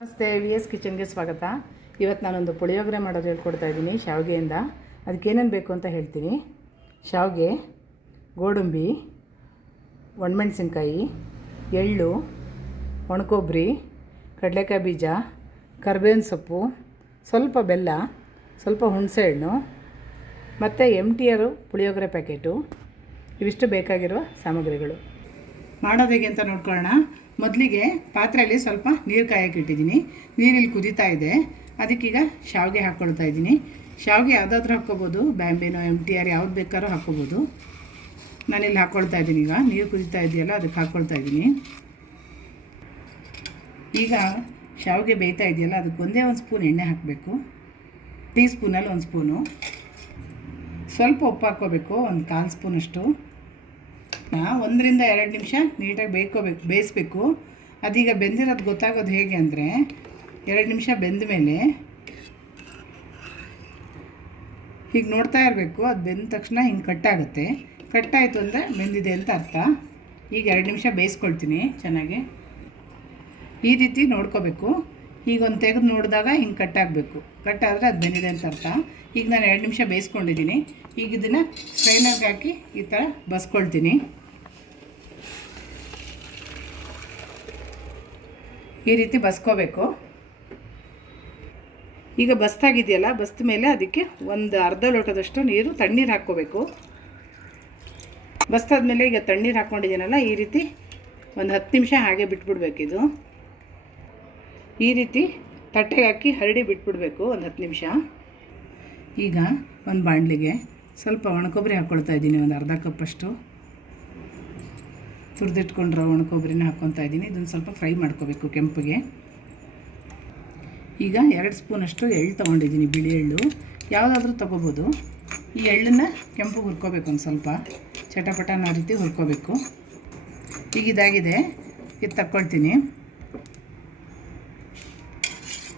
ನಮಸ್ತೆ VS ಕಿಚನ್ಗೆ ಸ್ವಾಗತ. ಇವತ್ತು ನಾನೊಂದು ಪುಳಿಯೋಗರೆ ಮಾಡೋದು ಹೇಳ್ಕೊಡ್ತಾ ಇದ್ದೀನಿ ಶಾವಿಗೆಯಿಂದ. ಅದಕ್ಕೇನೇನು ಬೇಕು ಅಂತ ಹೇಳ್ತೀನಿ. ಶಾವಿಗೆ, ಗೋಡಂಬಿ, ಒಣಮೆಣಸಿನ್ಕಾಯಿ, ಎಳ್ಳು, ಒಣಕೊಬ್ಬರಿ, ಕಡಲೆಕಾಯಿ ಬೀಜ, ಕರಿಬೇವಿನ ಸೊಪ್ಪು, ಸ್ವಲ್ಪ ಬೆಲ್ಲ, ಸ್ವಲ್ಪ ಹುಣಸೆಹಣ್ಣು ಮತ್ತು MTR ಪುಳಿಯೋಗರೆ ಪ್ಯಾಕೆಟು. ಇವಿಷ್ಟು ಬೇಕಾಗಿರುವ ಸಾಮಗ್ರಿಗಳು. ಮಾಡೋದು ಹೇಗೆ ಅಂತ ನೋಡ್ಕೊಳ್ಳೋಣ. ಮೊದಲಿಗೆ ಪಾತ್ರೆಯಲ್ಲಿ ಸ್ವಲ್ಪ ನೀರು ಕಾಯಕ್ಕೆ ಇಟ್ಟಿದ್ದೀನಿ. ನೀರಿಲ್ಲಿ ಕುದೀತಾ ಇದೆ. ಅದಕ್ಕೀಗ ಶಾವಿಗೆ ಹಾಕ್ಕೊಳ್ತಾ ಇದ್ದೀನಿ. ಶಾವಿಗೆ ಯಾವುದಾದ್ರೂ ಹಾಕ್ಕೋಬೋದು, ಬ್ಯಾಂಬಿನೋ MTR ಯಾವ್ದು ಬೇಕಾದ್ರೂ ಹಾಕ್ಕೋಬೋದು. ನಾನಿಲ್ಲಿ ಹಾಕ್ಕೊಳ್ತಾ ಇದ್ದೀನಿ. ಈಗ ನೀರು ಕುದೀತಾ ಇದೆಯಲ್ಲ, ಅದಕ್ಕೆ ಹಾಕ್ಕೊಳ್ತಾ ಇದ್ದೀನಿ. ಈಗ ಶಾವಿಗೆ ಬೇಯ್ತಾ ಇದೆಯಲ್ಲ, ಅದಕ್ಕೆ ಒಂದೇ ಒಂದು ಸ್ಪೂನ್ ಎಣ್ಣೆ ಹಾಕಬೇಕು. ಟೀ ಸ್ಪೂನಲ್ಲಿ ಒಂದು ಸ್ಪೂನು. ಸ್ವಲ್ಪ ಉಪ್ಪು ಹಾಕ್ಕೋಬೇಕು, ಒಂದು 1/4 ಸ್ಪೂನಷ್ಟು. 1 ರಿಂದ 2 ನಿಮಿಷ ನೀಟಾಗಿ ಬೇಯಿಸ್ಬೇಕು. ಅದೀಗ ಬೆಂದಿರೋದು ಗೊತ್ತಾಗೋದು ಹೇಗೆ ಅಂದರೆ, 2 ನಿಮಿಷ ಬೆಂದ ಮೇಲೆ ಹೀಗೆ ನೋಡ್ತಾ ಇರಬೇಕು. ಅದು ಬೆಂದ ತಕ್ಷಣ ಹಿಂಗೆ ಕಟ್ಟಾಗುತ್ತೆ. ಕಟ್ಟಾಯಿತು ಅಂದರೆ ಬೆಂದಿದೆ ಅಂತ ಅರ್ಥ. ಈಗ 2 ನಿಮಿಷ ಬೇಯಿಸ್ಕೊಳ್ತೀನಿ ಚೆನ್ನಾಗಿ. ಈ ರೀತಿ ನೋಡ್ಕೋಬೇಕು. ಈಗ ಒಂದು ತೆಗೆದು ನೋಡಿದಾಗ ಹಿಂಗೆ ಕಟ್ಟಾಗಬೇಕು. ಕಟ್ಟಾದರೆ ಅದು ಬೆಂದಿದೆ ಅಂತ ಅರ್ಥ. ಈಗ ನಾನು 2 ನಿಮಿಷ ಬೇಯಿಸ್ಕೊಂಡಿದ್ದೀನಿ. ಈಗ ಇದನ್ನು ಸ್ಟ್ರೈನರ್ಗೆ ಹಾಕಿ ಈ ಥರ ಬಸ್ಕೊಳ್ತೀನಿ. ಈ ರೀತಿ ಬಸ್ಕೋಬೇಕು. ಈಗ ಬಸ್ತಾಗಿದೆಯಲ್ಲ, ಬಸ್ತ ಮೇಲೆ ಅದಕ್ಕೆ ಒಂದು ಅರ್ಧ ಲೋಟದಷ್ಟು ನೀರು, ತಣ್ಣೀರು ಹಾಕ್ಕೋಬೇಕು. ಬಸ್ತಾದ್ಮೇಲೆ ಈಗ ತಣ್ಣೀರು ಹಾಕ್ಕೊಂಡಿದ್ದೀನಲ್ಲ, ಈ ರೀತಿ ಒಂದು 10 ನಿಮಿಷ ಹಾಗೆ ಬಿಟ್ಬಿಡ್ಬೇಕಿದು. ಈ ರೀತಿ ತಟ್ಟೆಗೆ ಹಾಕಿ ಹರಡಿ ಬಿಟ್ಬಿಡಬೇಕು ಒಂದು 10 ನಿಮಿಷ. ಈಗ ಒಂದು ಬಾಣಲಿಗೆ ಸ್ವಲ್ಪ ಒಣಕೊಬ್ಬರಿ ಹಾಕ್ಕೊಳ್ತಾ ಇದ್ದೀನಿ. ಒಂದು ಅರ್ಧ ಕಪ್ಪಷ್ಟು ತುರಿದಿಟ್ಕೊಂಡ್ರೆ ಒಣಕೊಬ್ಬರಿನ ಹಾಕ್ಕೊತಾ ಇದ್ದೀನಿ. ಇದನ್ನು ಸ್ವಲ್ಪ ಫ್ರೈ ಮಾಡ್ಕೋಬೇಕು ಕೆಂಪಗೆ. ಈಗ 2 ಸ್ಪೂನಷ್ಟು ಎಳ್ಳು ತೊಗೊಂಡಿದ್ದೀನಿ, ಬಿಳಿ ಎಳ್ಳು. ಯಾವುದಾದ್ರೂ ತೊಗೋಬೋದು. ಈ ಎಳ್ಳನ್ನು ಕೆಂಪಗೆ ಹುರ್ಕೋಬೇಕು, ಒಂದು ಸ್ವಲ್ಪ ಚಟಪಟ ಅನ್ನೋ ರೀತಿ ಹುರ್ಕೋಬೇಕು. ಈಗ ಇದಾಗಿದೆ, ಇದು ತಕ್ಕೊಳ್ತೀನಿ.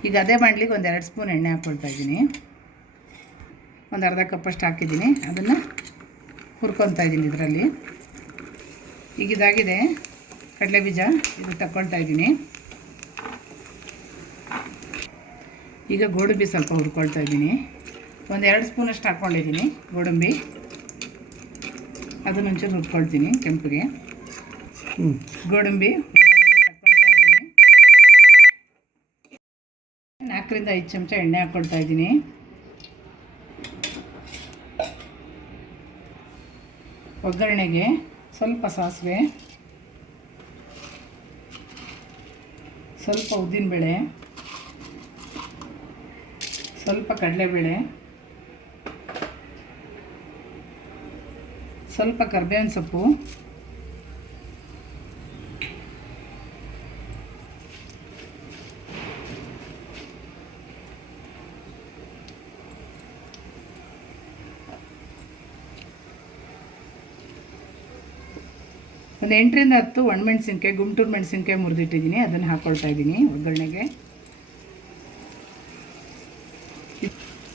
ಈಗ ಅದೇ ಬಾಣಲಿಗೆ ಒಂದು 2 ಸ್ಪೂನ್ ಎಣ್ಣೆ ಹಾಕ್ಕೊಳ್ತಾ ಇದ್ದೀನಿ. ಒಂದು ಅರ್ಧ ಕಪ್ಪಷ್ಟು ಹಾಕಿದ್ದೀನಿ. ಅದನ್ನು ಹುರ್ಕೊತಾ ಇದ್ದೀನಿ ಇದರಲ್ಲಿ. ಈಗ ಇದಾಗಿದೆ ಕಡಲೆ ಬೀಜ, ಇದು ತಗೊಳ್ತಾ ಇದ್ದೀನಿ. ಈಗ ಗೋಡಂಬಿ ಸ್ವಲ್ಪ ಹುರ್ಕೊಳ್ತಾ ಇದ್ದೀನಿ. ಒಂದು 2 ಸ್ಪೂನಷ್ಟು ಹಾಕ್ಕೊಂಡಿದ್ದೀನಿ ಗೋಡಂಬಿ. ಅದನ್ನು ಒಂಚೂರು ಹುರ್ಕೊಳ್ತೀನಿ ಕೆಂಪಿಗೆ. ಗೋಡಂಬಿ ತಗೊಳ್ತಾ ಇದ್ದೀನಿ. 4 ರಿಂದ 5 ಚಮಚ ಎಣ್ಣೆ ಹಾಕ್ಕೊಳ್ತಾ ಇದ್ದೀನಿ. ಒಗ್ಗರಣೆಗೆ ಸ್ವಲ್ಪ ಸಾಸಿವೆ, ಸ್ವಲ್ಪ ಉದ್ದಿನಬೇಳೆ, ಸ್ವಲ್ಪ ಕಡಲೆಬೇಳೆ, ಸ್ವಲ್ಪ ಕರಿಬೇವಿನ ಸೊಪ್ಪು, ಒಂದು 8 ರಿಂದ 10 ಒಣಮೆಣಸಿನ್ಕಾಯಿ, ಗುಂಟೂರು ಮೆಣಸಿನ್ಕಾಯಿ ಮುರಿದಿಟ್ಟಿದ್ದೀನಿ. ಅದನ್ನು ಹಾಕ್ಕೊಳ್ತಾ ಇದ್ದೀನಿ ಒಗ್ಗರಣೆಗೆ.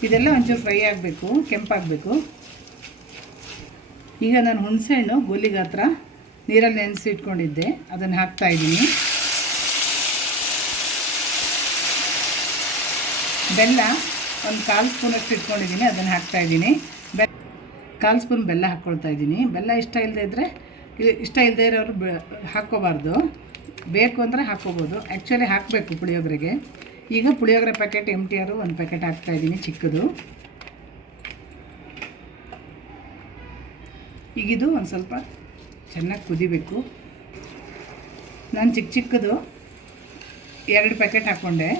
ಇದೆಲ್ಲ ಒಂಚೂರು ಫ್ರೈ ಆಗಬೇಕು, ಕೆಂಪಾಗಬೇಕು. ಈಗ ನಾನು ಹುಣಸೆಹಣ್ಣು ಗೋಲಿ ಗಾತ್ರ ನೀರಲ್ಲಿ ನೆನೆಸಿ ಇಟ್ಕೊಂಡಿದ್ದೆ, ಅದನ್ನು ಹಾಕ್ತಾ ಇದ್ದೀನಿ. ಬೆಲ್ಲ ಒಂದು 1/4 ಸ್ಪೂನಷ್ಟು ಇಟ್ಕೊಂಡಿದ್ದೀನಿ, ಅದನ್ನು ಹಾಕ್ತಾ ಇದ್ದೀನಿ. 1/4 ಸ್ಪೂನ್ ಬೆಲ್ಲ ಹಾಕ್ಕೊಳ್ತಾ ಇದ್ದೀನಿ. ಬೆಲ್ಲ ಇಷ್ಟ ಇಲ್ಲದೇ ಇರೋರು ಹಾಕ್ಕೋಬಾರ್ದು. ಬೇಕು ಅಂದರೆ ಹಾಕ್ಕೋಬೋದು. ಆ್ಯಕ್ಚುಲಿ ಹಾಕಬೇಕು ಪುಳಿಯೋಗರೆಗೆ. ಈಗ ಪುಳಿಯೋಗರೆ ಪ್ಯಾಕೆಟ್ MTR ಒಂದು ಪ್ಯಾಕೆಟ್ ಹಾಕ್ತಾಯಿದ್ದೀನಿ, ಚಿಕ್ಕದು. ಈಗಿದು ಒಂದು ಸ್ವಲ್ಪ ಚೆನ್ನಾಗಿ ಕುದಿಬೇಕು. ನಾನು ಚಿಕ್ಕದು 2 ಪ್ಯಾಕೆಟ್ ಹಾಕ್ಕೊಂಡೆ.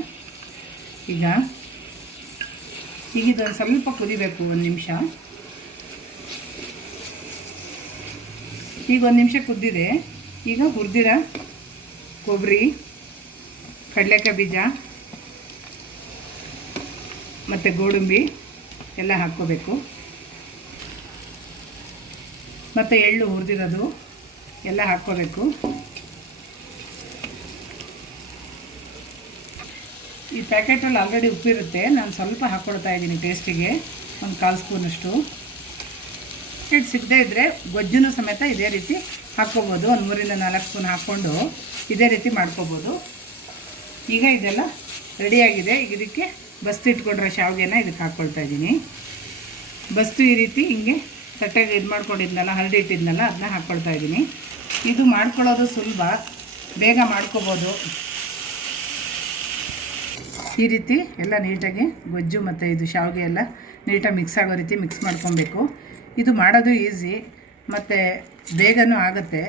ಈಗಿದೊಂದು ಸ್ವಲ್ಪ ಕುದಿಬೇಕು, 1 ನಿಮಿಷ. ಈಗ 1 ನಿಮಿಷ ಕುದ್ದಿದೆ. ಈಗ ಹುರಿದಿರೋ ಕೊಬ್ಬರಿ, ಕಡಲೆಕಾಯಿ ಬೀಜ ಮತ್ತು ಗೋಡಂಬಿ ಎಲ್ಲ ಹಾಕ್ಕೋಬೇಕು. ಮತ್ತು ಎಳ್ಳು ಹುರಿದಿರೋದು ಎಲ್ಲ ಹಾಕ್ಕೋಬೇಕು. ಈ ಪ್ಯಾಕೆಟಲ್ಲಿ ಆಲ್ರೆಡಿ ಉಪ್ಪಿರುತ್ತೆ. ನಾನು ಸ್ವಲ್ಪ ಹಾಕ್ಕೊಳ್ತಾ ಇದ್ದೀನಿ ಟೇಸ್ಟಿಗೆ, ಒಂದು 1/4 ಸ್ಪೂನಷ್ಟು. ಪ್ಯಾಕೆಟ್ ಸಿಗದೇ ಇದ್ದರೆ ಗೊಜ್ಜುನೂ ಸಮೇತ ಇದೇ ರೀತಿ ಹಾಕ್ಕೋಬೋದು. ಒಂದು 3 ರಿಂದ 4 ಸ್ಪೂನ್ ಹಾಕ್ಕೊಂಡು ಇದೇ ರೀತಿ ಮಾಡ್ಕೋಬೋದು. ಈಗ ಇದೆಲ್ಲ ರೆಡಿಯಾಗಿದೆ. ಈಗ ಇದಕ್ಕೆ ಬಸ್ತು ಇಟ್ಕೊಂಡ್ರೆ ಶಾವಿಗೆನ ಇದಕ್ಕೆ ಹಾಕ್ಕೊಳ್ತಾ ಇದ್ದೀನಿ. ಬಸ್ತು ಈ ರೀತಿ ಹಿಂಗೆ ತಟ್ಟೆಗೆ ಇದು ಮಾಡ್ಕೊಂಡಿದ್ನಲ್ಲ, ಹರಡಿ ಇಟ್ಟಿದ್ನಲ್ಲ, ಅದನ್ನ ಹಾಕ್ಕೊಳ್ತಾ ಇದ್ದೀನಿ. ಇದು ಮಾಡ್ಕೊಳ್ಳೋದು ಸುಲಭ, ಬೇಗ ಮಾಡ್ಕೋಬೋದು. ಈ ರೀತಿ ಎಲ್ಲ ನೀಟಾಗಿ ಗೊಜ್ಜು ಮತ್ತು ಇದು ಶಾವಿಗೆ ಎಲ್ಲ ನೀಟಾಗಿ ಮಿಕ್ಸ್ ಆಗೋ ರೀತಿ ಮಿಕ್ಸ್ ಮಾಡ್ಕೊಬೇಕು. ಇದು ಮಾಡೋದು ಈಸಿ ಮತ್ತು ಬೇಗನೂ ಆಗುತ್ತೆ,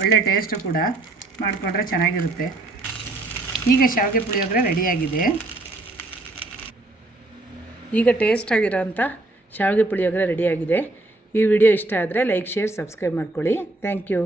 ಒಳ್ಳೆ ಟೇಸ್ಟು ಕೂಡ. ಮಾಡಿಕೊಂಡ್ರೆ ಚೆನ್ನಾಗಿರುತ್ತೆ. ಈಗ ಶಾವಿಗೆ ಪುಳಿಯೋಗರೆ ರೆಡಿಯಾಗಿದೆ. ಈಗ ಟೇಸ್ಟಾಗಿರೋಂಥ ಶಾವಿಗೆ ಪುಳಿಯೋಗರೆ ರೆಡಿಯಾಗಿದೆ. ಈ ವಿಡಿಯೋ ಇಷ್ಟ ಆದರೆ ಲೈಕ್, ಶೇರ್, ಸಬ್ಸ್ಕ್ರೈಬ್ ಮಾಡ್ಕೊಳ್ಳಿ. Thank you.